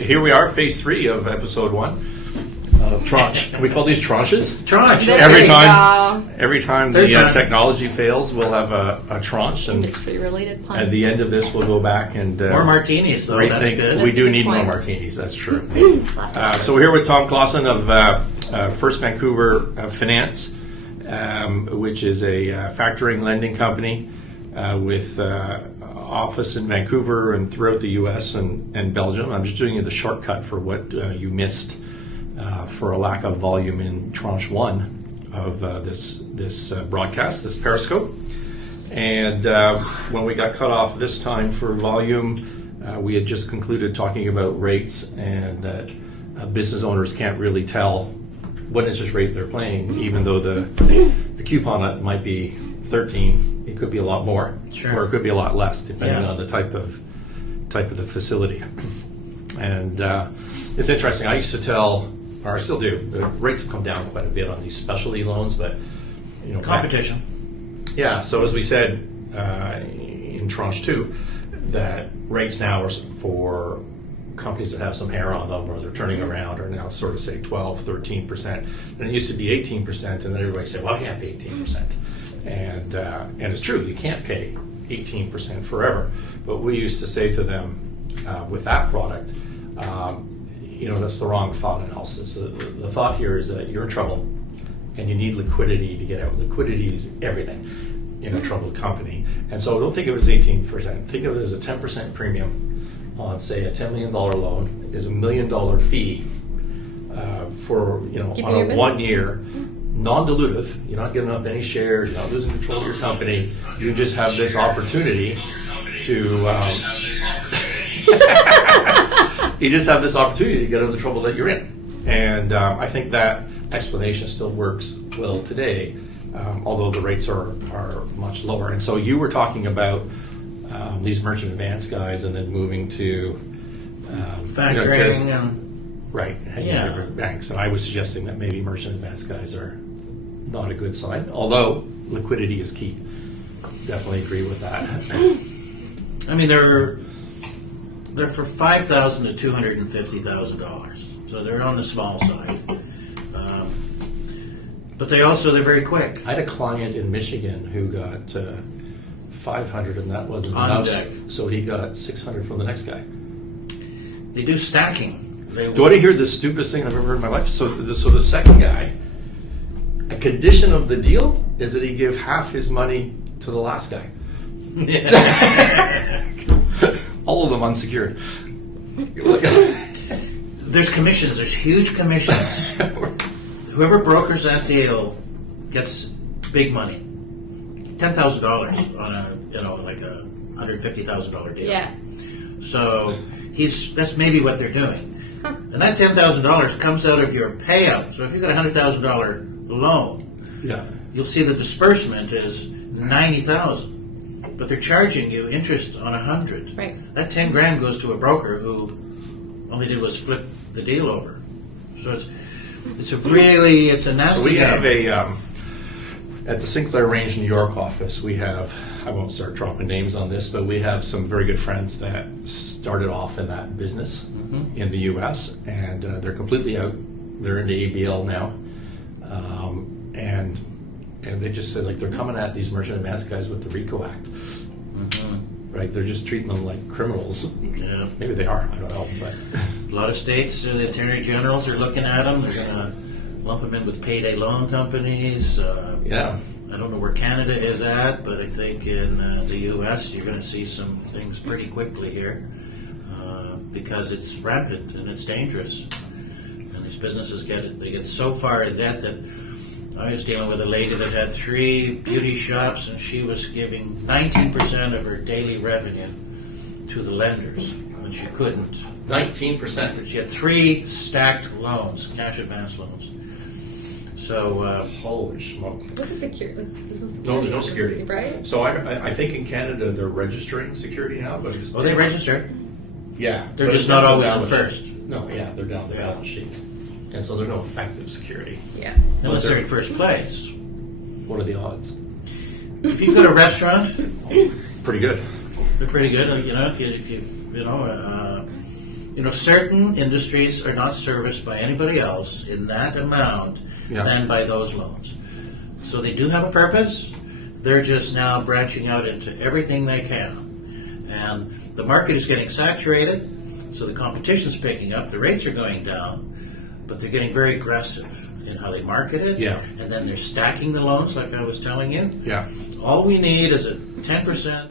Here we are, phase 3 of episode 1. Tranche. We call these tranches. Tranche. Every time the technology fails, we'll have a tranche, and industry-related pun. at the end of this, we'll go back and more martinis. So that's good. We do need more martinis. That's true. So we're here with Tom Klausen of First Vancouver Finance, which is a factoring lending company with office in Vancouver and throughout the U.S. and Belgium. I'm just doing you the shortcut for what you missed for a lack of volume in tranche 1 of this broadcast, this Periscope. And when we got cut off this time for volume, we had just concluded talking about rates and that business owners can't really tell what interest rate they're paying, even though the coupon on it might be 13. It could be a lot more, or it could be a lot less, depending on the type of the facility. And it's interesting. I used to tell, or I still do, the rates have come down quite a bit on these specialty loans, but competition. So as we said in tranche 2, that rates now are for companies that have some hair on them or they're turning around are now sort of say 12, 13%. And it used to be 18%, and then everybody said, well, I can't pay 18%. And it's true, you can't pay 18% forever. But we used to say to them, with that product, that's the wrong thought analysis. The thought here is that you're in trouble and you need liquidity to get out. Liquidity is everything in a troubled company. And so don't think of it as 18%. Think of it as a 10% premium on, say, a $10 million loan is $1 million fee for, on a 1 year. Non-dilutive. You're not giving up any shares. You're not losing control of your company. You just have this opportunity to. You just have this opportunity to get out of the trouble that you're in, and I think that explanation still works well today, although the rates are much lower. And so you were talking about these merchant advance guys, and then moving to factoring. Right, different banks. And I was suggesting that maybe merchant advance guys are not a good sign, although liquidity is key. Definitely agree with that. I mean, they're for $5,000 to $250,000, so they're on the small side. But they're very quick. I had a client in Michigan who got 500, and that wasn't enough, so he got 600 from the next guy. They do stacking. Do you want to hear the stupidest thing I've ever heard in my life? So the second guy, a condition of the deal is that he give half his money to the last guy. All of them unsecured. There's commissions. There's huge commissions. Whoever brokers that deal gets big money. $10,000 on a $150,000 deal. Yeah. So that's maybe what they're doing. And that $10,000 comes out of your payout. So if you've got a $100,000 loan, you'll see the disbursement is $90,000, but they're charging you interest on $100,000. Right. That $10,000 goes to a broker who all he did was flip the deal over. So it's a nasty. So we have at the Sinclair Range, New York office, we have, I won't start dropping names on this, but we have some very good friends that started off in that business in the U.S., and they're completely out. They're into ABL now. And they just said, they're coming at these merchant advance guys with the RICO Act. Right? They're just treating them like criminals. Yeah. Maybe they are. I don't know. But a lot of states, the attorney generals are looking at them. They're going to lump them in with payday loan companies. I don't know where Canada is at, but I think in the U.S. you're going to see some things pretty quickly here because it's rampant and it's dangerous. And these businesses get so far in debt that I was dealing with a lady that had 3 beauty shops, and she was giving 19% of her daily revenue to the lenders when she couldn't. 19%? She had 3 stacked loans, cash advance loans. So, holy smoke. What's security? No, there's no security. Right? So I think in Canada they're registering security now, but it's... Oh, they register? Yeah. They're just not always the first. No, they're down the balance sheet. And so there's no effective security. Yeah. Unless they're in first place. What are the odds? If you've got a restaurant... Pretty good. They're pretty good. If you certain industries are not serviced by anybody else in that amount than by those loans. So they do have a purpose. They're just now branching out into everything they can. And the market is getting saturated, so the competition's picking up, the rates are going down, but they're getting very aggressive in how they market it. Yeah. And then they're stacking the loans, like I was telling you. Yeah. All we need is a 10%